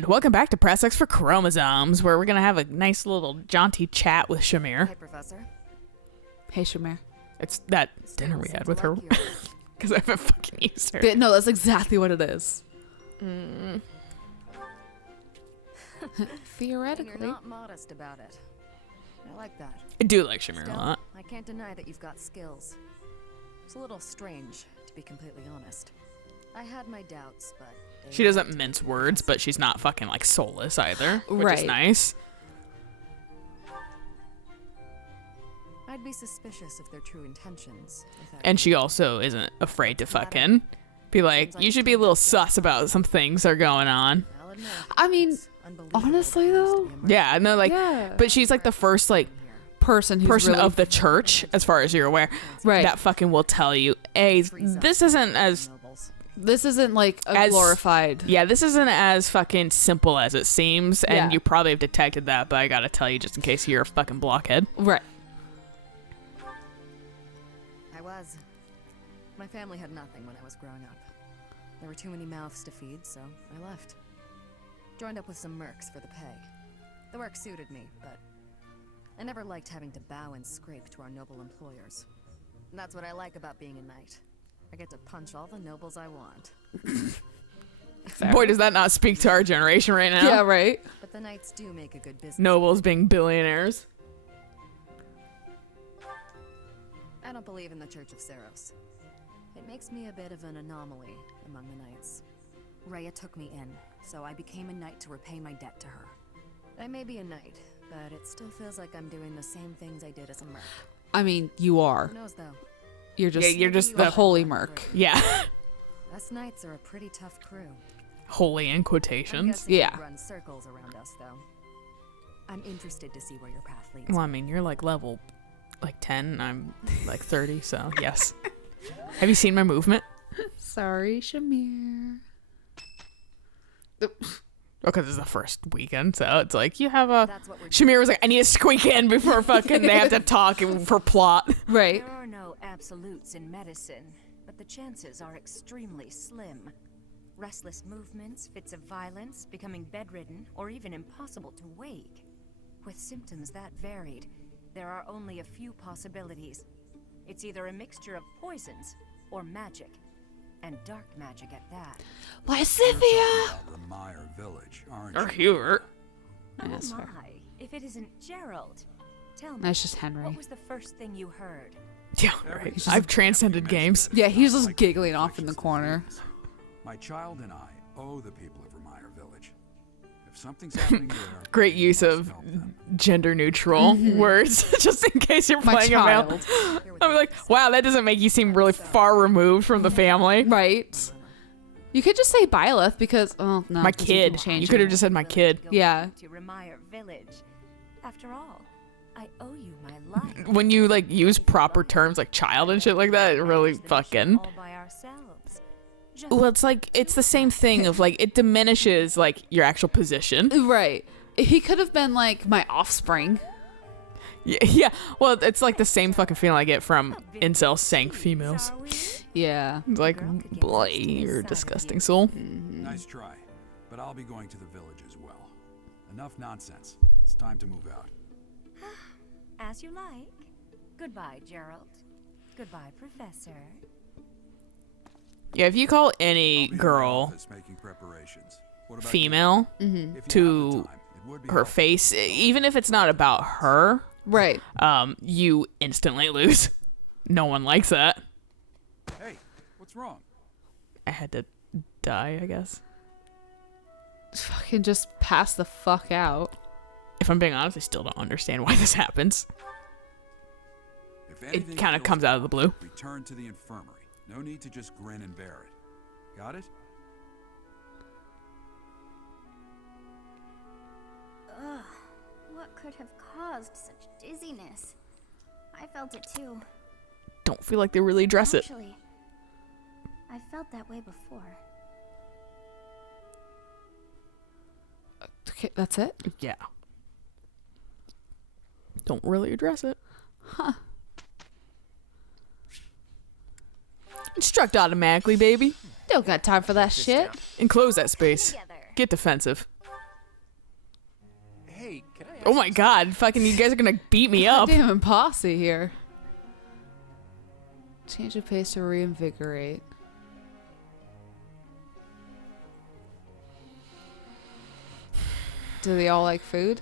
And welcome back to Press X for Chromosomes, where we're going to have a nice little jaunty chat with Shamir. Hey, Professor. Hey, Shamir. It's that dinner we had with her. Because I haven't fucking used her. No, that's exactly what it is. Theoretically. You're not modest about it. I like that. I do like Shamir Still, a lot. I can't deny that you've got skills. It's a little strange, to be completely honest. I had my doubts, but... She doesn't mince words, but she's not fucking like soulless either, which is nice. I'd be suspicious of their true intentions. And she also isn't afraid to fucking be like, you should be a little sus about some things that are going on. I mean, honestly though. Yeah, no, like, Yeah. but she's like the first like person really of the church, as far as you're aware, right? That fucking will tell you, hey, this isn't like as glorified. Yeah, this isn't as fucking simple as it seems, and you probably have detected that, but I gotta tell you just in case you're a fucking blockhead. Right. I was. My family had nothing when I was growing up. There were too many mouths to feed, so I left. Joined up with some mercs for the pay. The work suited me, but I never liked having to bow and scrape to our noble employers. And that's what I like about being a knight. I get to punch all the nobles I want. Boy, does that not speak to our generation right now. Yeah, right. But the knights do make a good business. Nobles being billionaires. I don't believe in the Church of Seros. It makes me a bit of an anomaly among the knights. Rhea took me in, so I became a knight to repay my debt to her. I may be a knight, but it still feels like I'm doing the same things I did as a merc. I mean, you are. Who knows, though? You're just the holy merc. Yeah. Us knights are a pretty tough crew. Holy in quotations. Yeah. Run circles around us, though. I'm interested to see where your path leads. Well, I mean, you're like level 10, I'm like 30, so yes. Have you seen my movement? Sorry, Shamir. Okay, this is the first weekend, so it's like you have a... Shamir was like, I need to squeak in before fucking they have to talk for plot. Right. There are no absolutes in medicine, but the chances are extremely slim. Restless movements, fits of violence, becoming bedridden, or even impossible to wake. With symptoms that varied, there are only a few possibilities. It's either a mixture of poisons or magic. And dark magic at that. Lysithia! Village, Or Hubert. Oh my, if it isn't Gerald. Tell me, That's just Henry. what was the first thing you heard? Yeah, right. I've transcended games. Yeah, he's just giggling off in the corner. My child and I owe the people of Vermeer Village. If something's happening there, Great use of gender neutral words, just in case you're playing a male. I'm like, wow, that doesn't make you seem really far removed from the family. Right. You could just say Byleth because, oh, no. My kid. You could have just said my kid. Yeah. To Vermeer Village. After all, I owe you my life. When you like use proper terms like child and shit like that, it really fucking... All by ourselves. Just Well, it's like, it's the same thing of like, it diminishes like your actual position. Right. He could have been like my offspring. Yeah, well, it's like the same fucking feeling I get from incels saying females. are we? Yeah. It's like, boy, you're a disgusting soul. nice try. But I'll be going to the village as well. Enough nonsense. It's time to move out. As you like. Goodbye, Gerald. Goodbye, Professor. Yeah, if you call any I'll be in the girl office making preparations. What about female you? If you have to the time, it would be her helpful. face, even if it's not about her, Right. you instantly lose. No one likes that. Hey, what's wrong? I had to die, I guess. Fucking just pass the fuck out. If I'm being honest, I still don't understand why this happens. If anything kind of feels comes out of the blue. Return to the infirmary. No need to just grin and bear it. Got it? Ugh, what could have caused such dizziness? I felt it too. Don't feel like they really address it. Actually, I felt that way before. Okay, that's it? Yeah. Don't really address it. Huh. Instruct automatically, baby. Don't got time for that shit. Enclose that space. Together. Get defensive. Oh my god, fucking you guys are gonna beat me up. Damn posse here. Change of pace to reinvigorate. Do they all like food?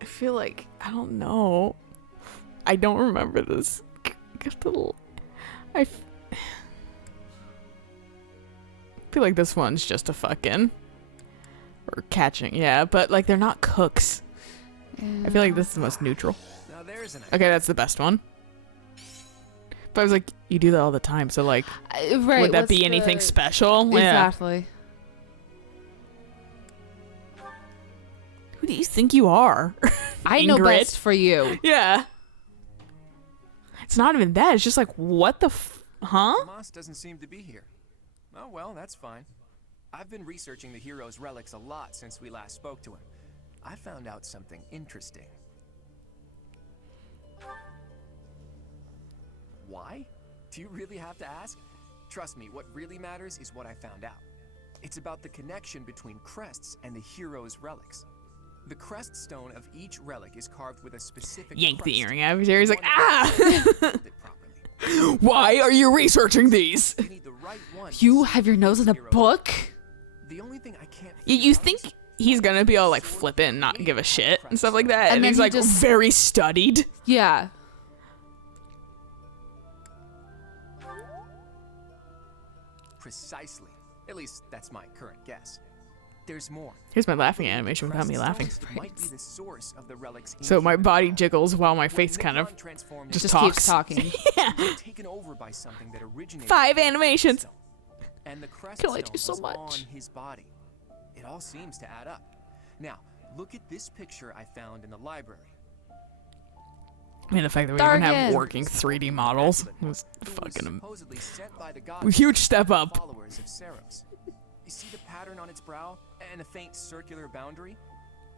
I feel like, I don't know. I don't remember this. I feel like this one's just a fucking, or catching, yeah, but like they're not cooks. Yeah. I feel like this is the most neutral. Now there's an Okay, that's the best one. But I was like, you do that all the time, so like, Right. would that what's be anything the- special? Yeah. Exactly. Who do you think you are? I know Ingrid. best for you. Yeah. It's not even that. It's just like, what the huh? Tomas doesn't seem to be here. Oh well, that's fine. I've been researching the hero's relics a lot since we last spoke to him. I found out something interesting. Why? Do you really have to ask? Trust me, what really matters is what I found out. It's about the connection between crests and the hero's relics. The crest stone of each relic is carved with a specific Yank the crest. earring out of his ear. He's like, One ah! that carved it properly. Why are you researching these? You need the right one to You see have your nose in a hero's- book? The only thing I can't You figure out think is he's gonna be all like flippant and not give a shit and stuff like that. And And, then he's he like just- very studied. Yeah. precisely. At least that's my current guess. There's more. Here's my laughing animation without me Crest laughing. stones might be the source of the relic's So my ancient body power. jiggles while my When face kind of Nikon transformed just Just talks. keeps talking. Yeah. it was taken over by something that originated 5 in the animations. Crest Stone. And the crest Can only do stone so was much. on his body. It all seems to add up. Now, look at this picture I found in the library. I mean, the fact that we even have Dargan. working 3D models was Who was fucking supposedly sent by the a gods huge step up. followers of Saros. You see the pattern on its brow and the faint circular boundary?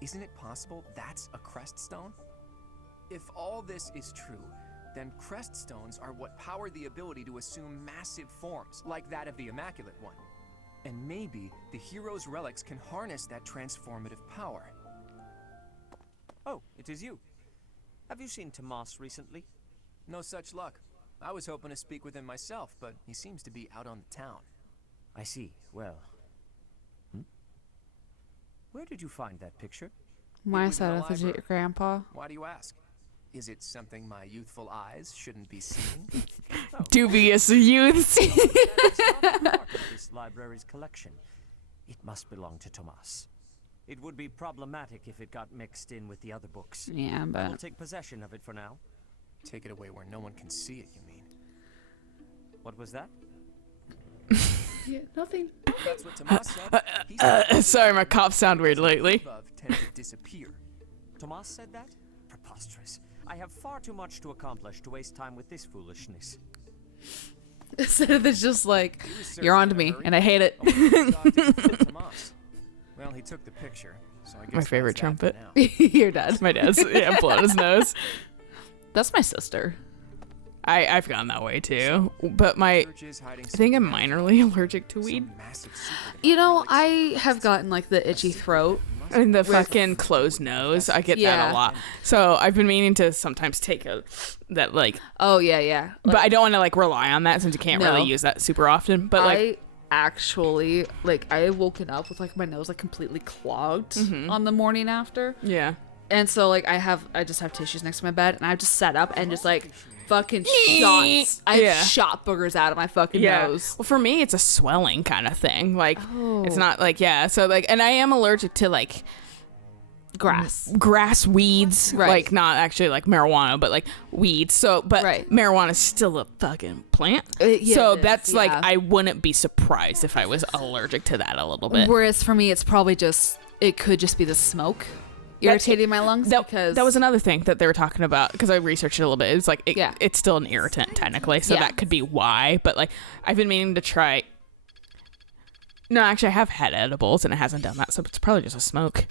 Isn't it possible that's a crest stone? If all this is true, then crest stones are what power the ability to assume massive forms, like that of the Immaculate One. And maybe the hero's relics can harness that transformative power. Oh, it is you. Have you seen Tomas recently? No such luck. I was hoping to speak with him myself, but he seems to be out on the town. I see. Well. Where did you find that picture? My was in side the of the library. grandpa. Why do you ask? Is it something my youthful eyes shouldn't be seeing? Dubious youths. That is not part of this library's collection. It must belong to Tomas. It would be problematic if it got mixed in with the other books. Yeah, I will but take possession of it for now. Take it away where no one can see it, you mean? What was that? yeah, nothing. That's what Tomas said. He said Sorry, my cops sound weird lately. above tend to disappear. Tomas said that? Preposterous. I have far too much to accomplish to waste time with this foolishness. Instead of it's just like, He was you're certainly on to in a me, hurry. and I hate it. I wonder who exhausted Tomas. Well, he took the picture, so I guess My favorite that's that for trumpet. now. Your dad. My dad's blown his nose. That's my sister. I've gone that way too, but I Church is hiding think I'm some minorly allergic to weed. massive secret about You know, relics. I have gotten like the itchy throat. And the fucking closed nose, I get that Yeah. a lot. So I've been meaning to sometimes take that like, Oh yeah, yeah. but I don't want to like rely on that since you can't No. really use that super often. But like, I actually like I had woken up with like my nose like completely clogged on the morning after, yeah, and so like I just have tissues next to my bed, and I just sat up and just like fucking shots. I Yeah. shot boogers out of my fucking yeah. nose. Well, for me, it's a swelling kind of thing. Like, it's Oh. not like So like, and I am allergic to like grass weeds, Right. like not actually like marijuana, but like weeds. So, but Right. marijuana is still a fucking plant. Yeah, So it is, that's like, yeah. I wouldn't be surprised if I was allergic to that a little bit. Whereas for me, it's probably just it could just be the smoke irritating my lungs because That was another thing that they were talking about because I researched it a little bit. It's like Yeah. it's still an irritant technically, so Yeah. that could be why. But like I've been meaning to try. No, actually, I have had edibles and it hasn't done that, so it's probably just a smoke.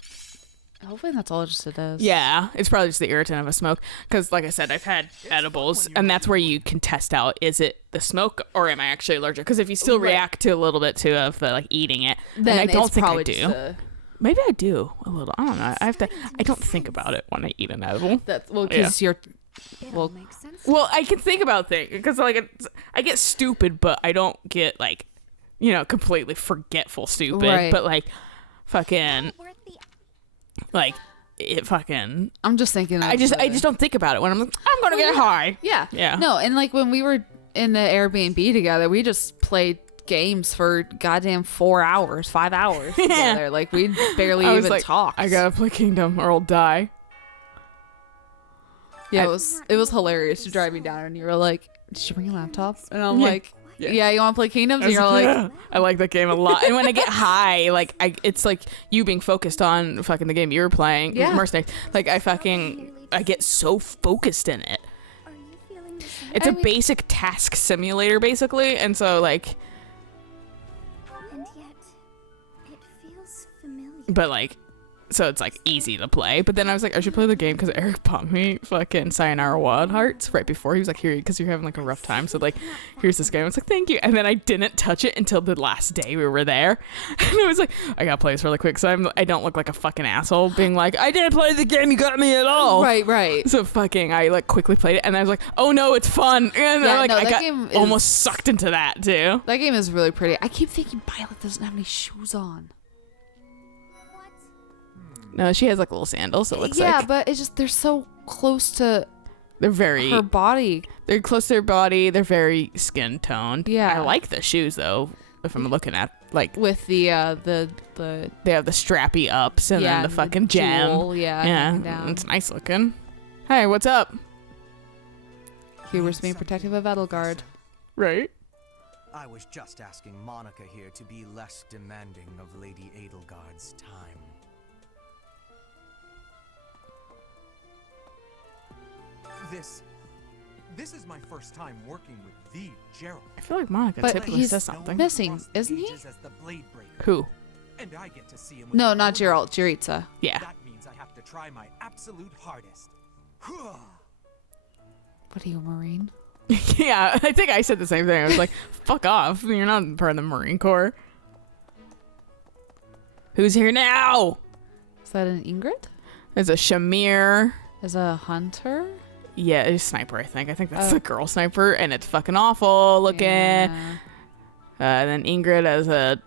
hopefully that's all just it is. Yeah, it's probably just the irritant of a smoke. Because like I said, I've had edibles, and that's where you can test out: is it the smoke or am I actually allergic? Because if you still Right. react to a little bit too of the like eating it, Then and I don't it's think I probably do. just Maybe I do a little. I don't know. I don't think about it when I eat an edible. That's well, because you're. Well, Makes sense. Well, I can think about things because like I get stupid, but I don't get like, completely forgetful stupid. Right. But like, fucking, like it fucking. I'm just thinking. I just don't think about it when I'm like, I'm gonna get high. Yeah. Yeah. No, and like when we were in the Airbnb together, we just played games for goddamn 4 hours, 5 hours together. Like we barely I was even like, talked. I gotta play Kingdom or I'll die. Yeah, it was hilarious to drive me down, and you were like, "Did you bring your laptop?" And I'm like, "Yeah, you want to play Kingdoms?" And you're like, I like that game a lot. And when I get high, like it's like you being focused on fucking the game you were playing, Yeah. Mercenaries. Like I get so focused in it. Are you feeling the same? It's a basic task simulator, basically, and so like, And yet, it feels familiar. but like, so it's like easy to play. But then I was like, I should play the game because Eric bought me fucking Sayonara Wild Hearts right before. He was like, here, because you're having like a rough time, so like, here's this game. I was like, thank you. And then I didn't touch it until the last day we were there, and I was like, I gotta play this really quick, so I don't look like a fucking asshole being like, I didn't play the game you got me at all. right. So fucking, I like quickly played it, and I was like, oh no, it's fun. And Yeah, I no, I that got game is- almost sucked into that too. That game is really pretty. I keep thinking Violet doesn't have any shoes on. No, she has like little sandals. It looks Yeah, like but it's just they're so close to they're very. her body. They're close to their body. They're very skin toned. Yeah. I like the shoes though. If I'm looking at like With the they have the strappy ups and then the fucking gem. jewel, hanging Yeah, down. it's nice looking. Hey, what's up? Huber's being protective of Edelgard. Right. I was just asking Monica here to be less demanding of Lady Edelgard's time. This is my first time working with the Gerald. I feel like Monica But typically he's says something. missing, isn't he? As the Blade Breaker, Who? and I get to see him with No, my not own Geralt. eyes. Jiritsa. Yeah. That means I have to try my absolute hardest. What are you, a Marine? Yeah, I think I said the same thing. I was like, fuck off. You're not part of the Marine Corps. Who's here now? Is that an Ingrid? There's a Shamir. Is a hunter? Yeah, it's a sniper, I think. I think that's Oh. the girl sniper, and it's fucking awful looking. Yeah. And then Ingrid as a...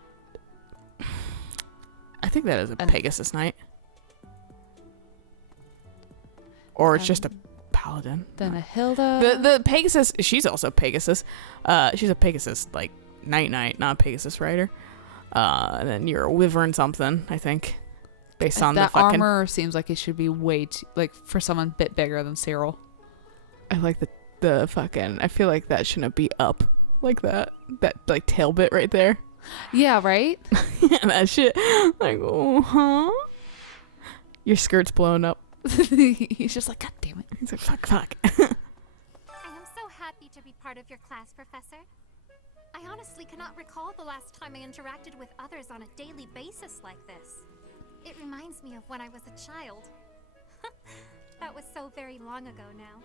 I think that is a Pegasus Knight. Or it's just a paladin. Then a Hilda. The Pegasus, she's also Pegasus. She's a Pegasus, like, Knight, not a Pegasus rider. And then you're a Wyvern something, I think. Based on that the fucking... armor seems like it should be way too, like for someone a bit bigger than Cyril. I like the fucking... I feel like that shouldn't be up like that. That, like, tail bit right there. Yeah, right? And that shit. Like, oh, huh? Your skirt's blown up. He's just like, God damn it. He's like, fuck. I am so happy to be part of your class, Professor. I honestly cannot recall the last time I interacted with others on a daily basis like this. It reminds me of when I was a child. That was so very long ago now.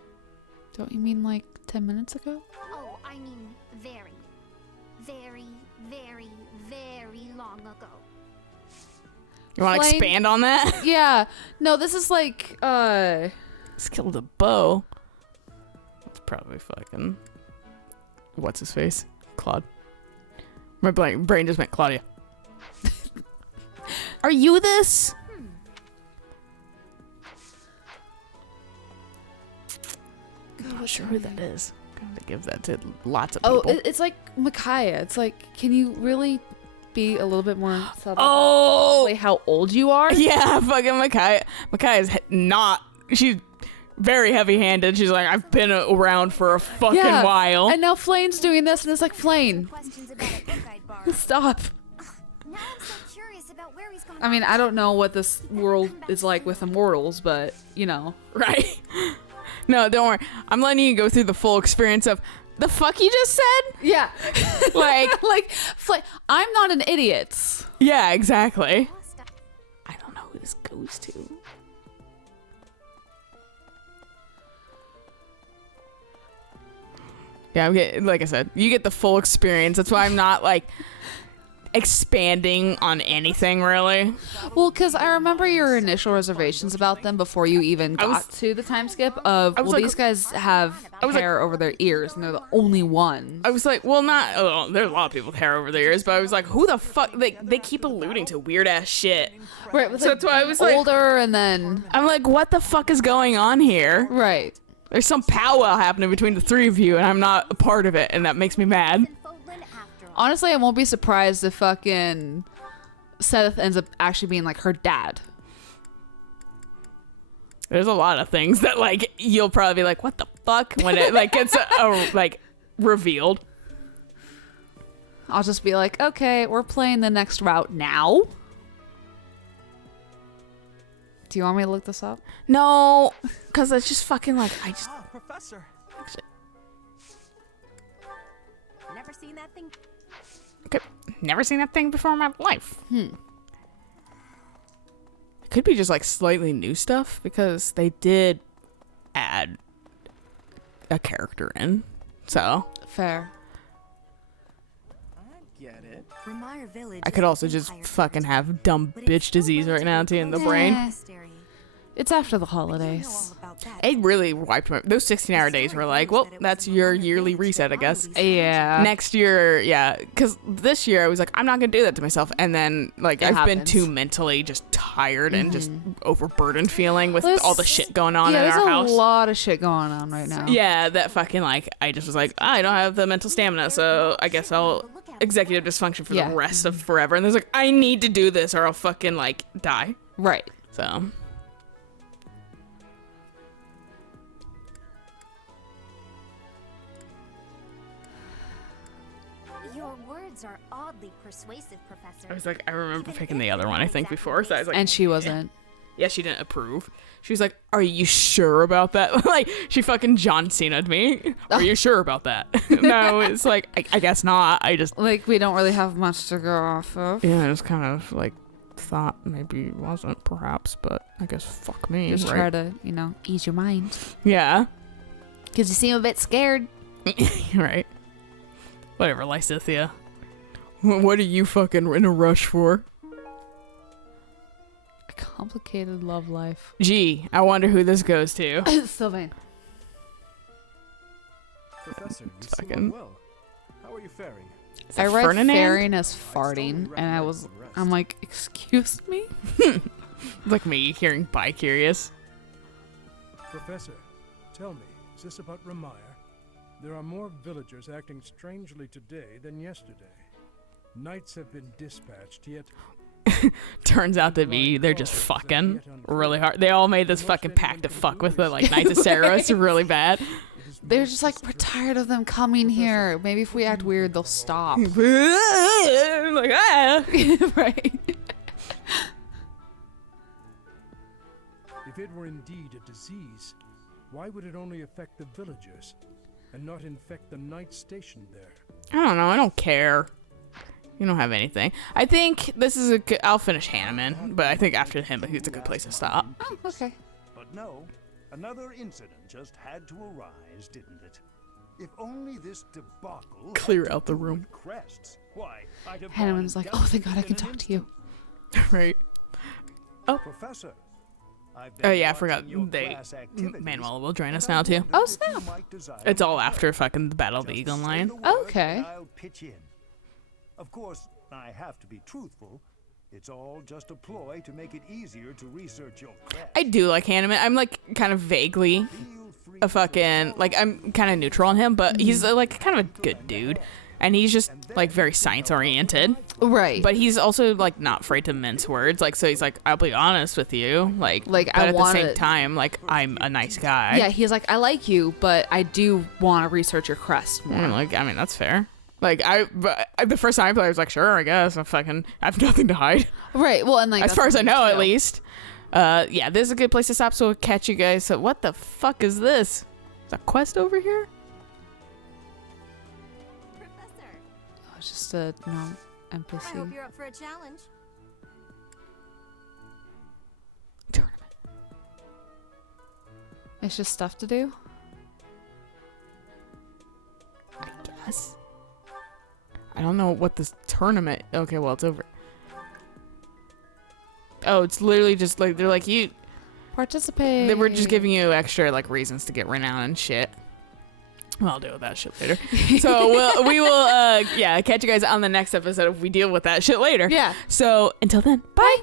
Don't you mean like 10 minutes ago? Oh, I mean very, very, very, very long ago. You want to Flayn- expand on that? Yeah. No, this is like, Just killed a bow. That's probably fucking... What's his face? Claude. My brain just meant Claudia. Are you this? I'm not sure who that is. I'm gonna give that to lots of people. it's like Micaiah. It's like, can you really be a little bit more subtle? Oh! Like how old you are? Yeah, fucking Micaiah. Micaiah's not... She's very heavy-handed. She's like, I've been around for a fucking while. And now Flayn's doing this, and it's like, Flayn, Questions about a book I'd borrowed. stop. Now I'm so curious about where he's going. I mean, I don't know what this world is like with immortals, but, you know. Right? No, don't worry. I'm letting you go through the full experience of the fuck you just said. Yeah. Like, I'm not an idiot. yeah, exactly. I don't know who this goes to. Yeah, like I said, you get the full experience. That's why I'm not like, expanding on anything really. Well, because I remember your initial reservations about them before you even got to the time skip of, well, like, these guys have hair over their ears, and they're the only ones. I was like, well, not. Oh, there's a lot of people with hair over their ears, but I was like, who the fuck? They keep alluding to weird ass shit. Right. So that's why I was like, older, and then I'm like, what the fuck is going on here? right. There's some powwow happening between the three of you, and I'm not a part of it, and that makes me mad. Honestly, I won't be surprised if fucking Seth ends up actually being like her dad. There's a lot of things that like you'll probably be like, what the fuck, when it like gets like revealed. I'll just be like, okay, we're playing the next route now. Do you want me to look this up? No, because it's just fucking like I just. Professor. Never seen that thing. Okay, never seen that thing before in my life. It could be just like slightly new stuff because they did add a character in, so Fair. I get it. Remire Village. I could also just fucking have dumb bitch disease right now too in the brain. It's after the holidays. It really wiped my. Those 16-hour days were like, well, that's your yearly reset, I guess. Yeah. Next year, yeah, because this year I was like, I'm not gonna do that to myself, and then like I've been too mentally just tired and just overburdened feeling with all the shit going on in our house. There's a lot of shit going on right now. Yeah, that fucking like I just was like, I don't have the mental stamina, so I guess I'll executive dysfunction for the rest of forever. And there's like, I need to do this or I'll fucking like die. Right. So. Your words are oddly persuasive, Professor. I was like, I remember picking the other one I think before, so I was like, And she wasn't. Yeah, she didn't approve. She was like, are you sure about that? Like, she fucking John Cena'd me. Are you sure about that? No, it's like, I guess not. I just... Like, we don't really have much to go off of. Yeah, I just kind of, like, thought maybe it wasn't, perhaps, but I guess fuck me, Just right? try to, you know, ease your mind. Yeah. Because you seem a bit scared. Right. Whatever, Lysithia. What are you fucking in a rush for? A complicated love life. Gee, I wonder who this goes to. Sylvain. Professor, you Fucking- seem unwell. How are you faring? I read Ferdinand? faring as farting, and I'm like, excuse me? Like me hearing bi-curious. Professor, tell me, is this about Remire? There are more villagers acting strangely today than yesterday. Knights have been dispatched, yet... Turns out to be they're just fucking really hard. They all made this fucking pact to fuck with the like Knights of Saros really bad. They're just like, we're tired of them coming here. Maybe if we act weird, they'll stop. Like, ah. Right. If it were indeed a disease, why would it only affect the villagers and not infect the knights stationed there? I don't know. I don't care. You don't have anything. I think this is a good... I'll finish Hanneman, but I think after him, it's a good place to stop. Oh, okay. But no, another incident just had to arise, didn't it? If only this debacle Clear had out to the do room. with Crests. Why, I'd have Hanneman's gone like, and oh, thank dealt God I with can it in talk an to you. Right. Professor, I've Oh been yeah, I forgot. watching your They class activities, Manuel will join us and I now too. wondered Oh, if you snap. might desire It's all to after help. fucking the Battle of the Just Eagle say Line. the word Okay. and I'll pitch in. Of course, I have to be truthful. It's all just a ploy to make it easier to research your crest. I do like Hanneman. I'm like kind of vaguely Feel free a to fucking like I'm kind of neutral on him, but he's like kind of a good dude, and he's just like very science oriented. Right. But he's also like not afraid to mince words. Like so, he's like, I'll be honest with you. Like Like, but I at the wanna- same time, like I'm a nice guy. yeah, he's like, I like you, but I do want to research your crest more. Like I mean that's fair. Like the first time I played, I was like, sure, I guess I have nothing to hide. Right. Well, and like, As that's far as I the know, thing, at too. least. Yeah, this is a good place to stop, so we'll catch you guys. So what the fuck is this? Is that quest over here? Professor, Oh, it's just a no I hope NPC. you're up for a challenge. Tournament. It's just stuff to do. I guess. I don't know what this tournament. Okay, well, it's over. Oh, it's literally just like they're like you Participate. they were just giving you extra like reasons to get renown and shit. Well, I'll deal with that shit later. So we will catch you guys on the next episode if we deal with that shit later. Yeah. So until then, bye.